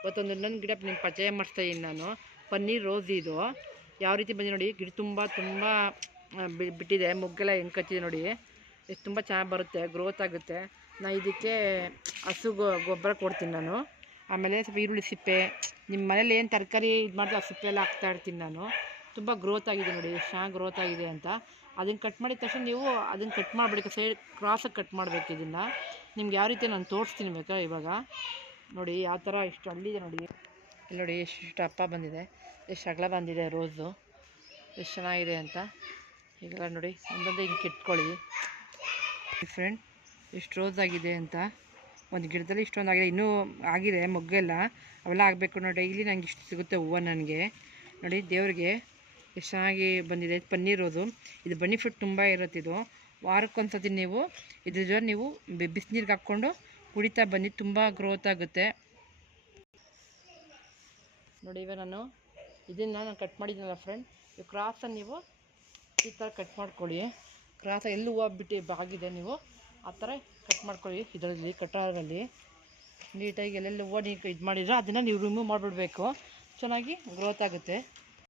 ಇವತ್ತೊಂದು ನನ್ನ ಗಿಡ ನಿಮ್ಮ ಪರಿಚಯ ಮಾಡಿಸ್ತಾಯಿದ್ದೀನಿ ನಾನು. ಪನ್ನೀರ್ ರೋಸ್ ಇದು ಯಾವ ರೀತಿ ಬಂದಿದೆ ನೋಡಿ. ಗಿಡ ತುಂಬ ಬಿಟ್ಟಿದೆ, ಮೊಗ್ಗೆಲ್ಲ ಹೆಂಗೆ ಕಚ್ಚಿದೆ ನೋಡಿ. ಎಷ್ಟು ತುಂಬ ಚೆನ್ನಾಗಿ ಬರುತ್ತೆ, ಗ್ರೋತ್ ಆಗುತ್ತೆ. ನಾನು ಇದಕ್ಕೆ ಹಸು ಗೊಬ್ಬರ ಕೊಡ್ತೀನಿ ನಾನು. ಆಮೇಲೆ ಸ್ವಲ್ಪ ಈರುಳ್ಳಿ ಸಿಪ್ಪೆ, ನಿಮ್ಮ ಮನೇಲಿ ಏನು ತರಕಾರಿ ಇದು ಮಾಡಿದ್ರೆ ಆ ಸಿಪ್ಪೆ ಎಲ್ಲ ಹಾಕ್ತಾ ಇರ್ತೀನಿ ನಾನು. ತುಂಬ ಗ್ರೋತ್ ಆಗಿದೆ ನೋಡಿ, ಎಷ್ಟು ಚೆನ್ನಾಗಿ ಗ್ರೋತ್ ಆಗಿದೆ ಅಂತ. ಅದನ್ನು ಕಟ್ ಮಾಡಿದ ತಕ್ಷಣ ನೀವು ಅದನ್ನು ಕಟ್ ಮಾಡಬೇಕು, ಸೈಡ್ ಕ್ರಾಸಾಗಿ ಕಟ್ ಮಾಡಬೇಕು. ಇದನ್ನು ನಿಮ್ಗೆ ಯಾವ ರೀತಿ ನಾನು ತೋರಿಸ್ತೀನಿ ಬೇಕಾ ಇವಾಗ ನೋಡಿ. ಯಾವ ಥರ ಇಷ್ಟು ಅಲ್ಲಿದೆ ನೋಡಿ. ಇಲ್ಲಿ ನೋಡಿ ಎಷ್ಟು ಅಪ್ಪ ಬಂದಿದೆ, ಎಷ್ಟು ಅಗಲ ಬಂದಿದೆ ರೋಸು, ಎಷ್ಟು ಚೆನ್ನಾಗಿದೆ ಅಂತ. ಈಗೆಲ್ಲ ನೋಡಿ ಒಂದೊಂದೇ ಹಿಂಗೆ ಕಿಟ್ಕೊಳ್ಳಿ ಫ್ರೆಂಡ್, ಎಷ್ಟು ರೋಸ್ ಆಗಿದೆ ಅಂತ. ಒಂದು ಗಿಡದಲ್ಲಿ ಇಷ್ಟೊಂದು ಆಗಿದೆ, ಇನ್ನೂ ಆಗಿದೆ ಮೊಗ್ಗೆಲ್ಲ, ಅವೆಲ್ಲ ಆಗಬೇಕು ನೋಡಿ. ಡೈಲಿ ನಂಗೆ ಇಷ್ಟು ಸಿಗುತ್ತೆ ಹೂವು ನನಗೆ ನೋಡಿ. ದೇವ್ರಿಗೆ ಎಷ್ಟು ಚೆನ್ನಾಗಿ ಬಂದಿದೆ ಪನ್ನೀರ್ ರೋಸು. ಇದು ಬೆನಿಫಿಟ್ ತುಂಬ ಇರುತ್ತೆ. ಇದು ವಾರಕ್ಕೊಂದ್ಸತಿ ನೀವು ಇದ್ರ ನೀವು ಬಿಸಿನೀರಿಗೆ ಹಾಕ್ಕೊಂಡು ಕುಡಿತಾ ಬನ್ನಿ, ತುಂಬ ಗ್ರೋತ್ ಆಗುತ್ತೆ ನೋಡಿ. ಇವಾಗ ನಾನು ಕಟ್ ಮಾಡಿದ್ದೀನಲ್ಲ ಫ್ರೆಂಡ್, ಈ ಕ್ರಾಸನ್ನು ನೀವು ಈ ಥರ ಕಟ್ ಮಾಡ್ಕೊಳ್ಳಿ. ಕ್ರಾಸ ಎಲ್ಲಿ ಹೂವು ಬಿಟ್ಟು ಬಾಗಿದೆ ನೀವು ಆ ಥರ ಕಟ್ ಮಾಡ್ಕೊಳ್ಳಿ. ಇದರಲ್ಲಿ ಕಟಾರಲ್ಲಿ ನೀಟಾಗಿ ಎಲ್ಲೆಲ್ಲಿ ಹೂವು ನೀವು ಇದು ಮಾಡಿದ್ರೆ ಅದನ್ನು ನೀವು ರಿಮೂವ್ ಮಾಡಿಬಿಡ್ಬೇಕು, ಚೆನ್ನಾಗಿ ಗ್ರೋತ್ ಆಗುತ್ತೆ.